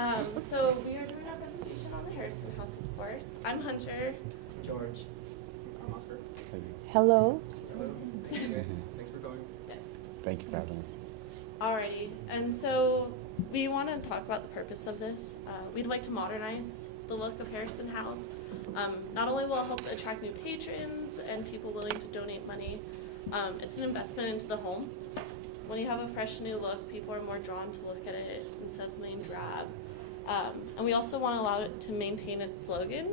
So we are doing our presentation on the Harrison House, of course. I'm Hunter. George. I'm Oscar. Hello. Hello. Thanks for coming. Yes. Thank you for having us. Alrighty, and so we want to talk about the purpose of this. We'd like to modernize the look of Harrison House. Not only will it help attract new patrons and people willing to donate money, it's an investment into the home. When you have a fresh new look, people are more drawn to look at it instead of something drab. And we also want to allow it to maintain its slogan,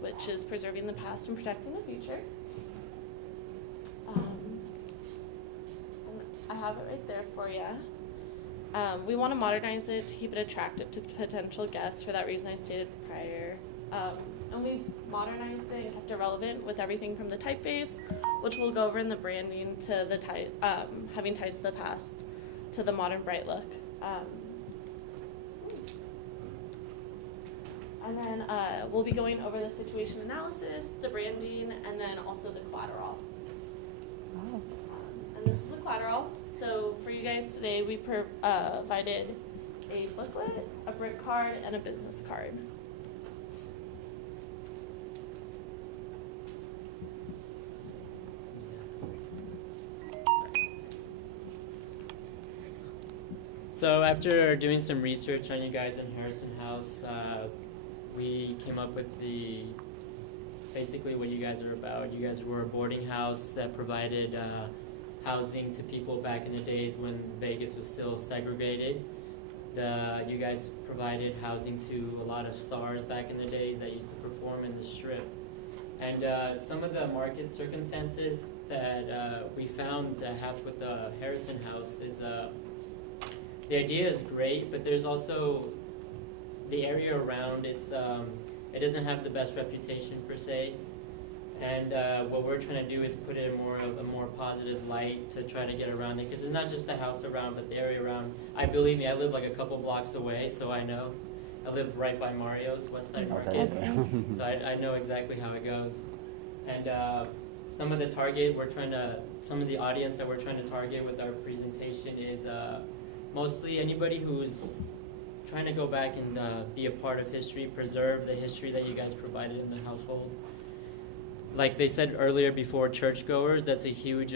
which is preserving the past and protecting the future. I have it right there for you. We want to modernize it to keep it attractive to potential guests for that reason I stated prior. And we've modernized it and kept it relevant with everything from the typeface, which we'll go over in the branding, to the having ties to the past, to the modern bright look. And then we'll be going over the situation analysis, the branding, and then also the collateral. Wow. And this is the collateral. So for you guys today, we provided a booklet, a brick card, and a business card. So after doing some research on you guys in Harrison House, we came up with basically what you guys are about. You guys were a boarding house that provided housing to people back in the days when Vegas was still segregated. You guys provided housing to a lot of stars back in the days that used to perform in the Strip. And some of the market circumstances that we found that happened with the Harrison House is the idea is great, but there's also the area around. It doesn't have the best reputation per se. And what we're trying to do is put it in a more positive light to try to get around it, because it's not just the house around, but the area around. Believe me, I live like a couple blocks away, so I know. I live right by Mario's West Side Market, Okay. so I know exactly how it goes. And some of the audience that we're trying to target with our presentation is mostly anybody who's trying to go back and be a part of history, preserve the history that you guys provided in the household. Like they said earlier before, churchgoers, that's a huge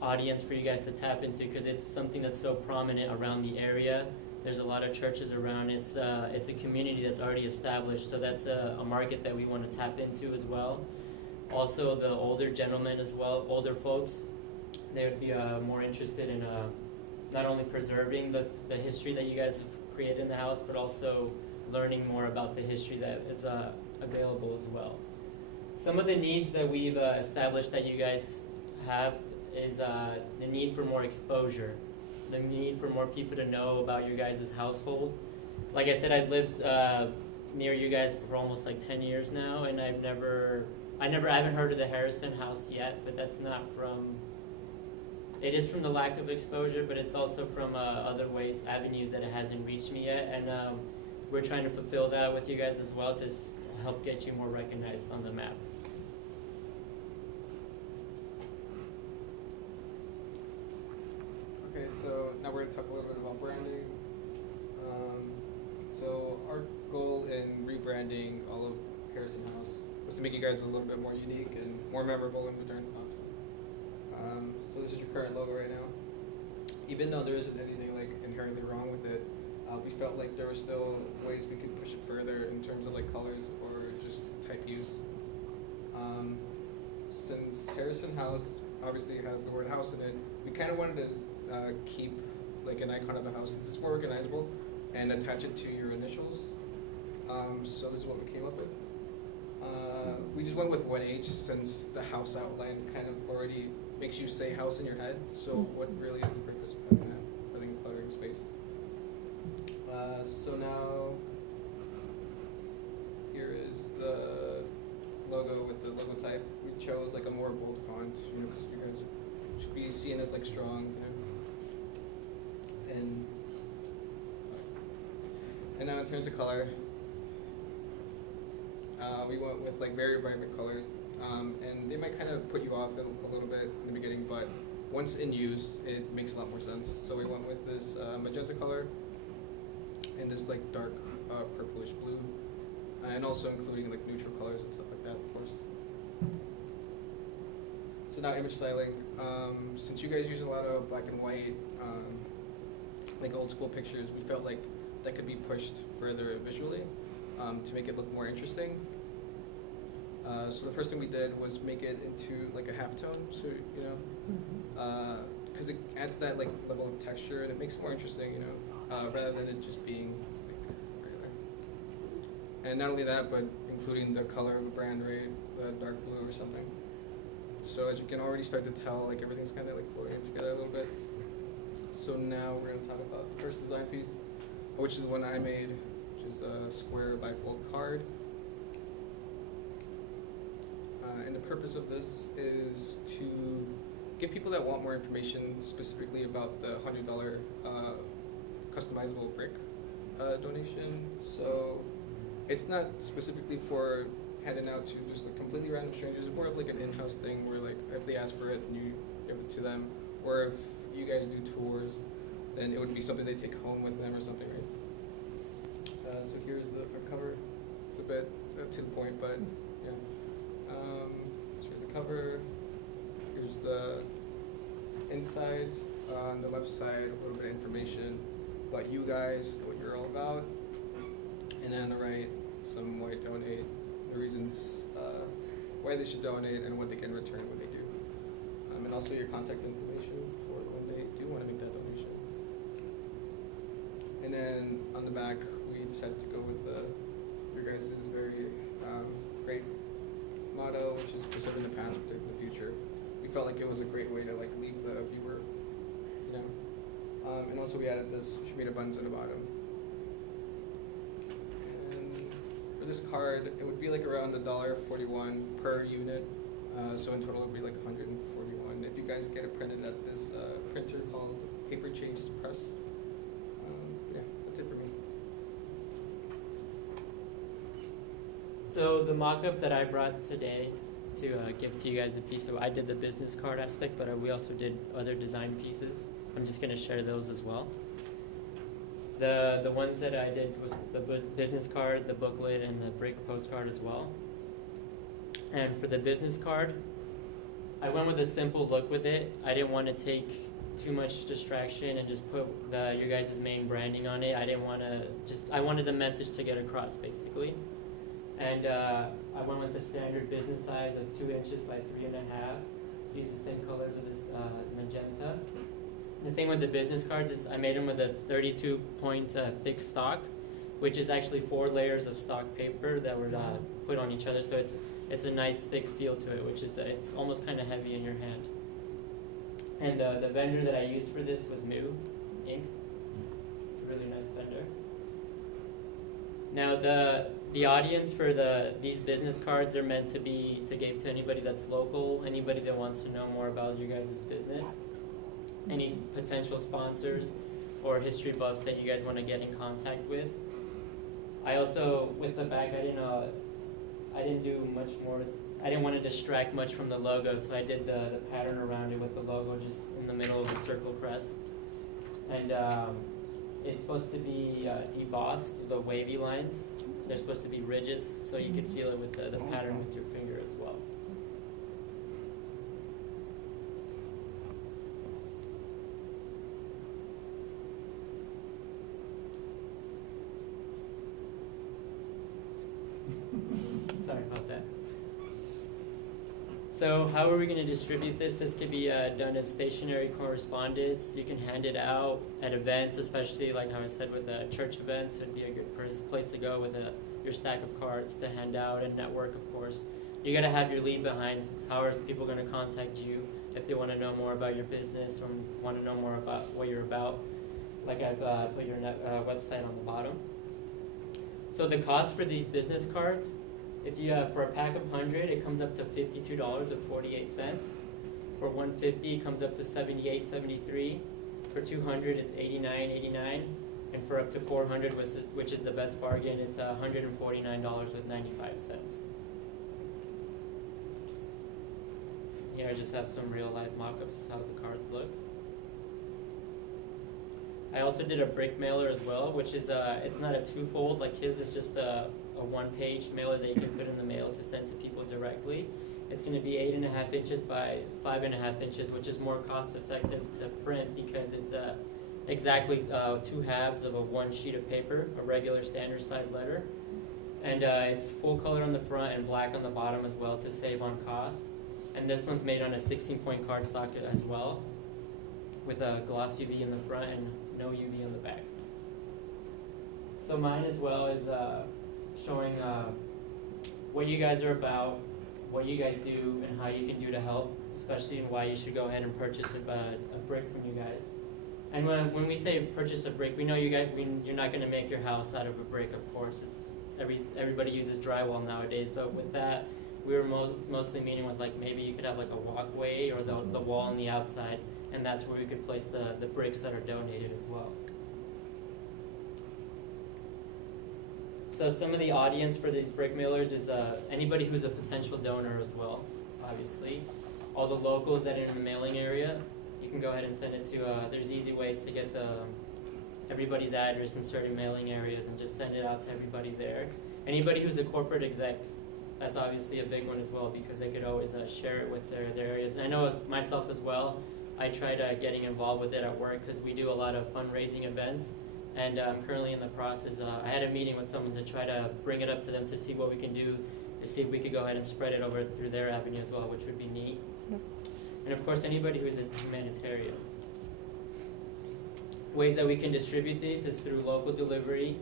audience for you guys to tap into, because it's something that's so prominent around the area. There's a lot of churches around. It's a community that's already established, so that's a market that we want to tap into as well. Also, the older gentlemen as well, older folks, they would be more interested in not only preserving the history that you guys have created in the house, but also learning more about the history that is available as well. Some of the needs that we've established that you guys have is the need for more exposure, the need for more people to know about your guys' household. Like I said, I've lived near you guys for almost like 10 years now, and I haven't heard of the Harrison House yet, but that's not from, it is from the lack of exposure, but it's also from other ways, avenues that it hasn't reached me yet, and we're trying to fulfill that with you guys as well to help get you more recognized on the map. Okay, so now we're going to talk a little bit about branding. So our goal in rebranding all of Harrison House was to make you guys a little bit more unique and more memorable in return pops. So this is your current logo right now. Even though there isn't anything like inherently wrong with it, we felt like there were still ways we could push it further in terms of like colors or just type use. Since Harrison House obviously has the word house in it, we kind of wanted to keep like an icon of a house since it's more recognizable and attach it to your initials. So this is what we came up with. We just went with 1H since the house outline kind of already makes you say house in your head. So what really is the purpose of having that? Having a cluttering space. So now here is the logo with the logo type. We chose like a more bold font, you know, because you guys should be seen as like strong, you know. And now in terms of color, we went with like very vibrant colors, and they might kind of put you off a little bit in the beginning, but once in use, it makes a lot more sense. So we went with this magenta color, in this like dark purplish blue, and also including like neutral colors and stuff like that, of course. So now image styling. Since you guys use a lot of black and white, like old school pictures, we felt like that could be pushed further visually to make it look more interesting. So the first thing we did was make it into like a halftone, so you know, because it adds that like level of texture and it makes it more interesting, you know, rather than it just being like regular. And not only that, but including the color of the brand, right, dark blue or something. So as you can already start to tell, like everything's kind of like floating together a little bit. So now we're going to talk about the first design piece, which is the one I made, which is a square bifold card. And the purpose of this is to give people that want more information specifically about the $100 customizable brick donation. So it's not specifically for handing out to just like completely random strangers. It's more of like an in-house thing where like if they ask for it, then you give it to them. Or if you guys do tours, then it would be something they take home with them or something, right? So here's the front cover. It's a bit to the point, but yeah. So here's the cover. Here's the inside. On the left side, a little bit of information about you guys, what you're all about. And then on the right, some why donate, the reasons why they should donate, and what they can return when they do. And also your contact information for when they do want to make that donation. And then on the back, we decided to go with your guys' very great motto, which is preserve in the past, protect the future. We felt like it was a great way to like leave the viewer, you know. And also we added this Shemita buns at the bottom. And for this card, it would be like around $1.41 per unit. So in total, it would be like $141. If you guys get it printed at this printer called Paper Chase Press, yeah, that's it for me. So the mock-up that I brought today to give to you guys a piece of, I did the business card aspect, but we also did other design pieces. I'm just going to share those as well. The ones that I did was the business card, the booklet, and the brick postcard as well. And for the business card, I went with a simple look with it. I didn't want to take too much distraction and just put your guys' main branding on it. I didn't want to I wanted the message to get across, basically. And I went with the standard business size of 2 inches by 3.5. Use the same colors of this magenta. The thing with the business cards is I made them with a 32-point thick stock, which is actually 4 layers of stock paper that were put on each other. So it's a nice thick feel to it, which is it's almost kind of heavy in your hand. And the vendor that I used for this was Mu Ink. Really nice vendor. Now the audience for these business cards are meant to give to anybody that's local, anybody that wants to know more about your guys' business, any potential sponsors or history buffs that you guys want to get in contact with. I also, with the back, I didn't do much more. I didn't want to distract much from the logo, so I did the pattern around it with the logo just in the middle of the circle crest. And it's supposed to be debossed, the wavy lines. They're supposed to be ridges, so you could feel it with the pattern with your finger as well. Sorry about that. So how are we going to distribute this? This could be done as stationary correspondence. You can hand it out at events, especially like how I said with church events. It'd be a good place to go with your stack of cards to hand out and network, of course. You got to have your lead behind. How are people going to contact you if they want to know more about your business or want to know more about what you're about? Like I've put your website on the bottom. So the cost for these business cards, if you have for a pack of 100, it comes up to $52.48. For 150, it comes up to $78.73. For 200, it's $89.89, and for up to 400, which is the best bargain, it's $149.95. Here I just have some real life mock-ups of how the cards look. I also did a brick mailer as well, which is it's not a twofold like his. It's just a one-page mailer that you can put in the mail to send to people directly. It's going to be 8.5 inches by 5.5 inches, which is more cost-effective to print because it's exactly 2 halves of a one sheet of paper, a regular standard size letter, and it's full color on the front and black on the bottom as well to save on cost. And this one's made on a 16-point cardstock as well, with a gloss UV in the front and no UV on the back. So mine as well is showing what you guys are about, what you guys do, and how you can do to help, especially and why you should go ahead and purchase a brick from you guys. And when we say purchase a brick, we know you guys, you're not going to make your house out of a brick, of course. It's everybody uses drywall nowadays, but with that, we were mostly meaning with like maybe you could have like a walkway or the wall on the outside, and that's where we could place the bricks that are donated as well. So some of the audience for these brick mailers is anybody who's a potential donor as well, obviously. All the locals that are in the mailing area, you can go ahead and send it to, there's easy ways to get everybody's address in certain mailing areas and just send it out to everybody there. Anybody who's a corporate exec, that's obviously a big one as well because they could always share it with their areas. And I know myself as well, I tried getting involved with it at work because we do a lot of fundraising events. And I'm currently in the process. I had a meeting with someone to try to bring it up to them to see what we can do, to see if we could go ahead and spread it over through their avenue as well, which would be neat. And of course, anybody who is a humanitarian. Ways that we can distribute these is through local delivery.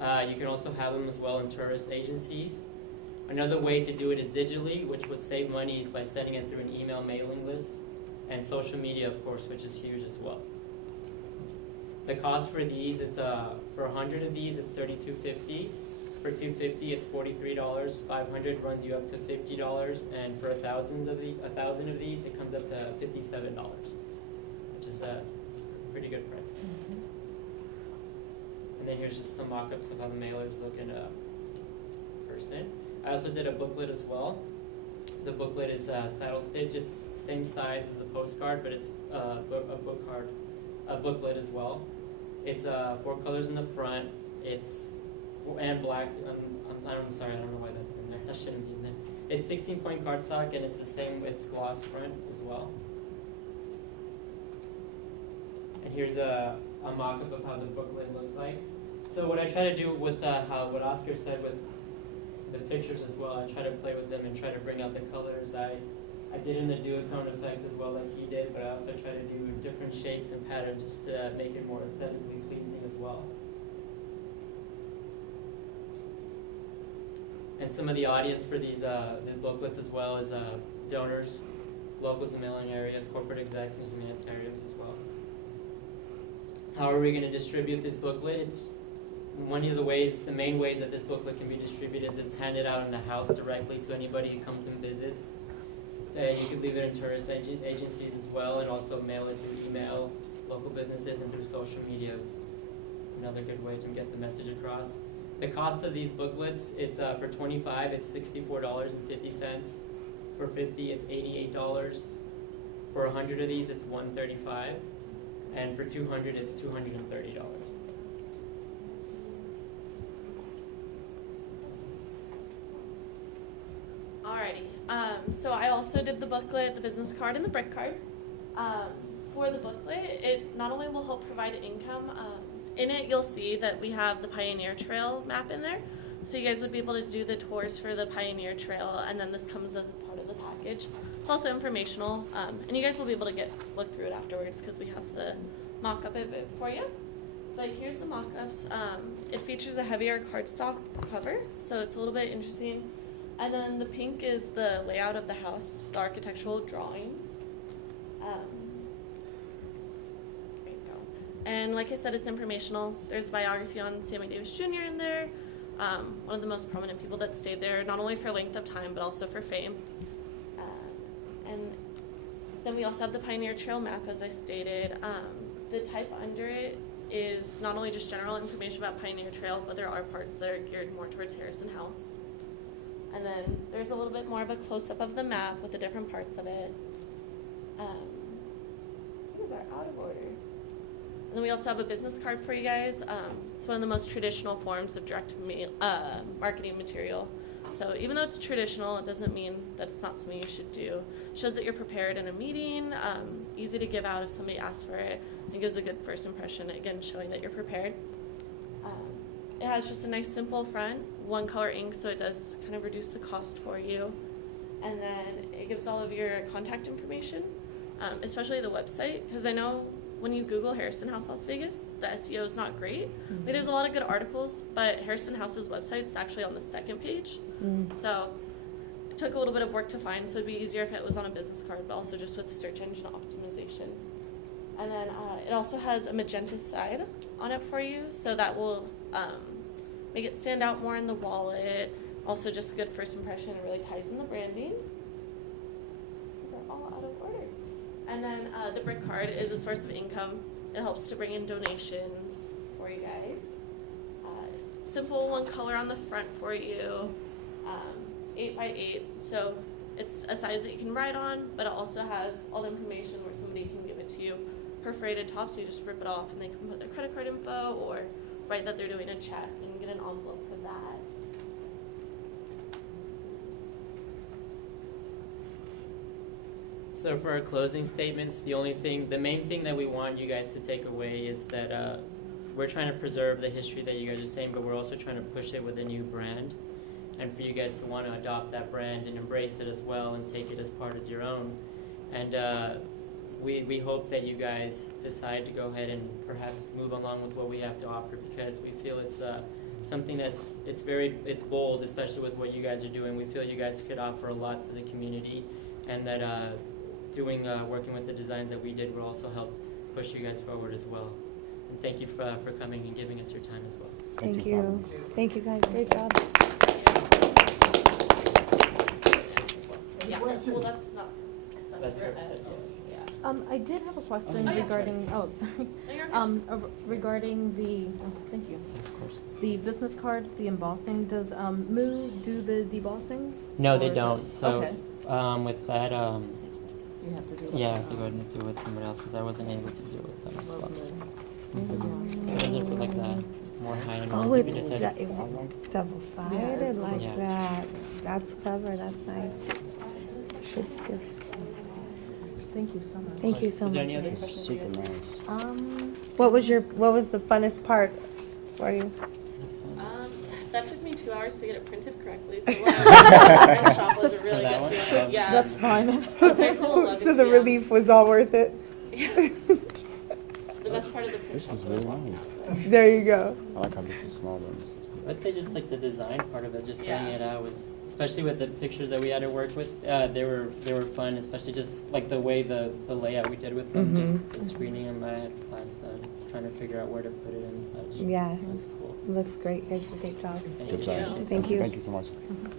You can also have them as well in tourist agencies. Another way to do it is digitally, which would save money, is by sending it through an email mailing list, and social media, of course, which is huge as well. The cost for these, it's for 100 of these, it's $32.50. For 250, it's $43. 500 runs you up to $50, and for 1,000 of these, it comes up to $57, which is a pretty good price. Mm-hmm. And then here's just some mock-ups of how the mailers look in person. I also did a booklet as well. The booklet is saddle stitch. It's same size as the postcard, but it's a booklet as well. It's 4 colors in the front. And black. I'm sorry, I don't know why that's in there. That shouldn't be in there. It's 16-point cardstock, and it's the same. It's gloss front as well. And here's a mock-up of how the booklet looks like. So what I try to do with what Oscar said with the pictures as well, I try to play with them and try to bring out the colors. I did in the duotone effect as well like he did, but I also try to do different shapes and patterns just to make it more aesthetically pleasing as well. And some of the audience for these the booklets as well is donors, locals in mailing areas, corporate execs, and humanitarians as well. How are we going to distribute this booklet? It's one of the main ways that this booklet can be distributed is it's handed out in the house directly to anybody who comes and visits. And you could leave it in tourist agencies as well, and also mail it through email, local businesses, and through social media. It's another good way to get the message across. The cost of these booklets, it's for 25, it's $64.50. For 50, it's $88. For 100 of these, it's $135, and for 200, it's $230. Alrighty, so I also did the booklet, the business card, and the brick card. For the booklet, it not only will help provide income, in it you'll see that we have the Pioneer Trail map in there. So you guys would be able to do the tours for the Pioneer Trail, and then this comes as a part of the package. It's also informational, and you guys will be able to look through it afterwards because we have the mock-up of it for you. But here's the mock-ups. It features a heavier cardstock cover, so it's a little bit interesting. And then the pink is the layout of the house, the architectural drawings. There you go. And like I said, it's informational. There's biography on Sammy Davis Jr. in there, one of the most prominent people that stayed there, not only for length of time, but also for fame. And then we also have the Pioneer Trail map, as I stated. The type under it is not only just general information about Pioneer Trail, but there are parts that are geared more towards Harrison House. And then there's a little bit more of a close-up of the map with the different parts of it. These are out of order. And then we also have a business card for you guys. It's one of the most traditional forms of direct marketing material. So even though it's traditional, it doesn't mean that it's not something you should do. It shows that you're prepared in a meeting, easy to give out if somebody asks for it, and gives a good first impression, again, showing that you're prepared. It has just a nice simple front, one color ink, so it does kind of reduce the cost for you. And then it gives all of your contact information, especially the website, because I know when you Google Harrison House Las Vegas, the SEO is not great. Like, there's a lot of good articles, but Harrison House's website is actually on the second page. So it took a little bit of work to find, so it'd be easier if it was on a business card, but also just with search engine optimization. And then it also has a magenta side on it for you, so that will make it stand out more in the wallet. Also just a good first impression, it really ties in the branding. These are all out of order. And then the brick card is a source of income. It helps to bring in donations for you guys. Simple one color on the front for you, 8x8. So it's a size that you can write on, but it also has all the information where somebody can give it to you perforated top, so you just rip it off and they can put their credit card info or write that they're doing a check and get an envelope for that. So for our closing statements, the main thing that we want you guys to take away is that we're trying to preserve the history that you guys are saying, but we're also trying to push it with a new brand, and for you guys to want to adopt that brand and embrace it as well and take it as part of your own. And we hope that you guys decide to go ahead and perhaps move along with what we have to offer, because we feel it's something it's bold, especially with what you guys are doing. We feel you guys could offer a lot to the community, and that working with the designs that we did will also help push you guys forward as well. And thank you for coming and giving us your time as well. Thank you. Thank you guys. Great job. Yeah, well, that's That's for for Ed. Ed, Yeah. I did have a question Oh, yes, regarding, sorry. No, you're okay. Regarding the, thank you. Of course. The business card, the embossing, does Moo do the debossing? No, Or they is don't. it- So Okay, with that, you have to do it. yeah, I have to go ahead and do it with somebody else because I wasn't able to do it with them as well. Lovely. So it doesn't like that more high-end Oh, ones. If you it's just said- double-sided like Yeah. that. That's clever, that's nice. Good too. Thank you so much. Thank you so Is there much. any other Elise. questions? Super nice. What was the funnest part for you? That took me 2 hours to get it printed correctly, so when I was in shop was really For that good one? feeling. Yeah. That's fine. Because there's a whole look So at the the, relief was all worth it? The best part of the print This shop is was really walking nice. out. There you go. I like how this is small ones. I'd say just like the design part of it, just Yeah. laying it out was, especially with the pictures that we had to work with, they were fun, especially just like the way the layout we did with them, just the screening in my class, trying to figure out where to put it and such. Yeah. It was cool. Looks great. You guys did a great job. Thank Good you. job. Yeah. Thank you. Thank you so much. Mhm.